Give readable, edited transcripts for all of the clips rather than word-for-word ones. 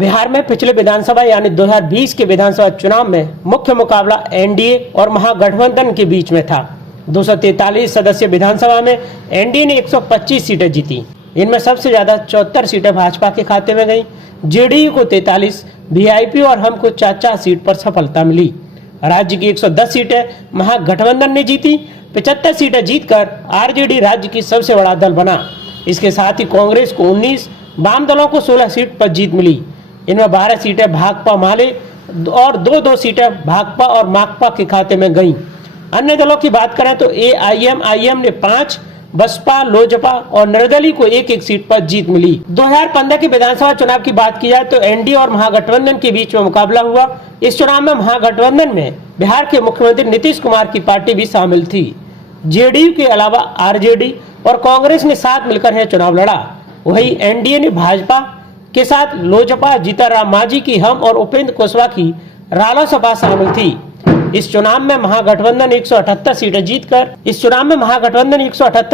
बिहार में पिछले विधानसभा यानी 2020 के विधानसभा चुनाव में मुख्य मुकाबला एनडीए और महागठबंधन के बीच में था। 243 सदस्य विधानसभा में एनडीए ने 125 सीटें जीती। इनमें सबसे ज्यादा 74 सीटें भाजपा के खाते में गईं। जेडीयू को 43, वीआईपी और हम को 4 सीट पर सफलता मिली। राज्य की 110 सीटें महागठबंधन ने जीती। 75 सीटें जीतकर आरजेडी राज्य की सबसे बड़ा दल बना। इसके साथ ही कांग्रेस को 19, वाम दलों को 16 सीट पर जीत मिली। इनमें 12 सीटें भाकपा माले और 2 सीटें भाकपा और माकपा के खाते में गईं। अन्य दलों की बात करें तो एआईएमआईएम ने 5, बसपा, लोजपा और निर्दलीय को 1-1 सीट पर जीत मिली। 2015 के विधानसभा चुनाव की बात की जाए तो एनडीए और महागठबंधन के बीच में मुकाबला हुआ। इस चुनाव में महागठबंधन में बिहार के मुख्यमंत्री नीतीश कुमार की पार्टी भी शामिल थी। जेडीयू के अलावा आरजेडी और कांग्रेस ने साथ मिलकर यह चुनाव लड़ा। वहीं एनडीए ने भाजपा के साथ लोजपा, जीतनराम मांझी की हम और उपेंद्र कुशवाहा की रालोसपा शामिल थी। इस चुनाव में महागठबंधन 178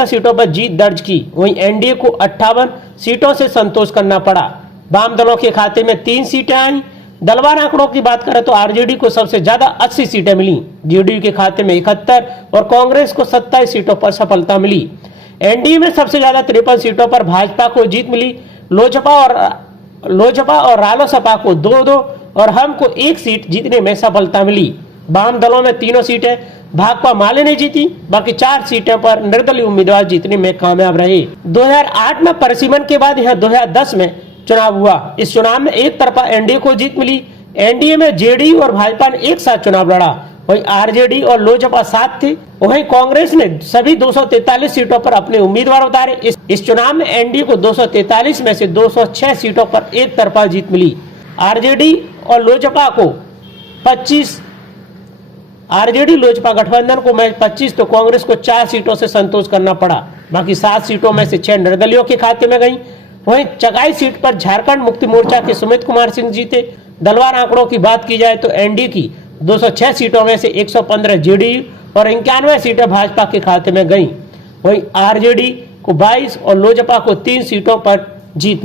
सीटों पर जीत दर्ज की। वहीं एनडीए को 58 सीटों से संतोष करना पड़ा। वाम दलों के खाते में 3 सीटें आई। दलवार आंकड़ों की बात करें तो आरजेडी को सबसे ज्यादा 80 सीटें मिली। जेडीयू के खाते में 71 और कांग्रेस को 27 सीटों पर सफलता मिली। एनडीए में सबसे ज्यादा 53 सीटों पर भाजपा को जीत मिली। लोजपा और रालोसपा को 2-2 और हम को 1 सीट जीतने में सफलता मिली। वाम दलों में 3 सीटें भाकपा माले ने जीती। बाकी 4 सीटों पर निर्दलीय उम्मीदवार जीतने में कामयाब रहे। 2008 में परिसीमन के बाद यह 2010 में चुनाव हुआ। इस चुनाव में एक तरफा एनडीए को जीत मिली। एनडीए में जेडीयू और भाजपा ने एक साथ चुनाव लड़ा। वहीं आरजेडी और लोजपा साथ थे। वहीं कांग्रेस ने सभी 243 सीटों पर अपने उम्मीदवार उतारे। इस चुनाव में एनडीए को 243 में से 206 सीटों पर एक तरफा जीत मिली। आरजेडी लोजपा गठबंधन को 25 तो कांग्रेस को 4 सीटों से संतोष करना पड़ा। बाकी 7 सीटों में से 6 निर्दलियों के खाते में गई। वहीं चकाई सीट पर झारखंड मुक्ति मोर्चा के सुमित कुमार सिंह जीते। दलवार आंकड़ों की बात की जाए तो एनडीए की 206 सीटों में से 115 जेडीयू और 91 सीटें भाजपा के खाते में गईं। वहीं आरजेडी को 22 और लोजपा को 3 सीटों पर जीत मिली।